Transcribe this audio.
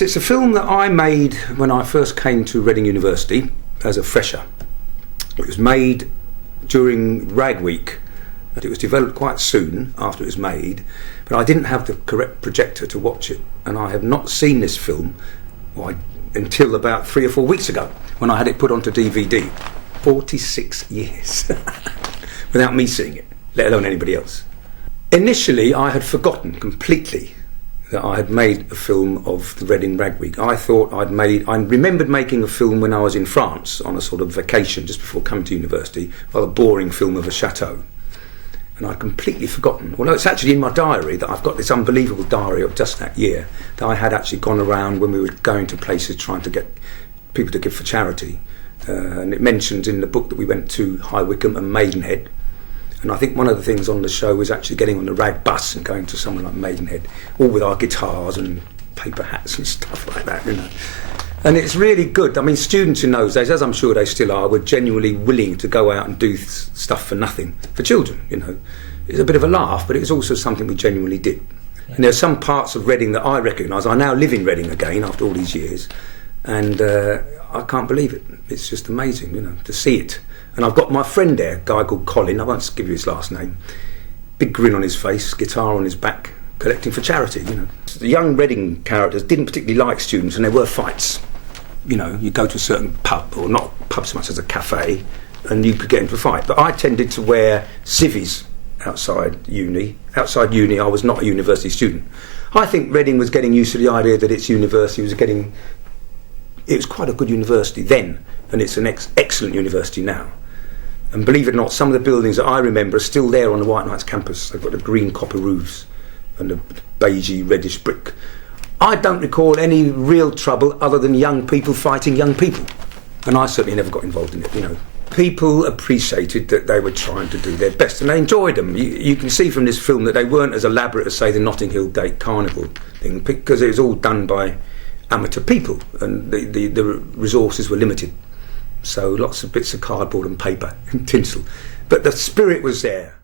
It's a film that I made when I first came to Reading University as a fresher. It was made during Rag Week. It was developed quite soon after it was made, but I didn't have the correct projector to watch it, and I have not seen this film until about 3 or 4 weeks ago when I had it put onto DVD. 46 years without me seeing it, let alone anybody else. Initially, I had forgotten completely that I had made a film of the Reading Rag Week. I remembered making a film when I was in France on a sort of vacation just before coming to university, a rather boring film of a chateau. And I'd completely forgotten, although it's actually in my diary, that I've got this unbelievable diary of just that year, that I had actually gone around when we were going to places trying to get people to give for charity. And it mentions in the book that we went to High Wycombe and Maidenhead. And I think one of the things on the show was actually getting on the Rag bus and going to somewhere like Maidenhead, all with our guitars and paper hats and stuff like that, you know. And it's really good. I mean, students in those days, as I'm sure they still are, were genuinely willing to go out and do stuff for nothing, for children, you know. It's a bit of a laugh, but it was also something we genuinely did. Yeah. And there are some parts of Reading that I recognise. I now live in Reading again after all these years, and I can't believe it. It's just amazing, you know, to see it. And I've got my friend there, a guy called Colin, I won't give you his last name, big grin on his face, guitar on his back, collecting for charity, you know. The young Reading characters didn't particularly like students, and there were fights. You know, you go to a certain pub, or not pub so much as a cafe, and you could get into a fight. But I tended to wear civvies outside uni. Outside uni, I was not a university student. I think Reading was getting used to the idea that its university was it was quite a good university then, and it's an excellent university now. And believe it or not, some of the buildings that I remember are still there on the White Knights campus. They've got the green copper roofs and the beigey reddish brick. I don't recall any real trouble other than young people fighting young people. And I certainly never got involved in it, you know. People appreciated that they were trying to do their best, and they enjoyed them. You can see from this film that they weren't as elaborate as, say, the Notting Hill Gate Carnival thing, because it was all done by amateur people, and the resources were limited. So lots of bits of cardboard and paper and tinsel. But the spirit was there.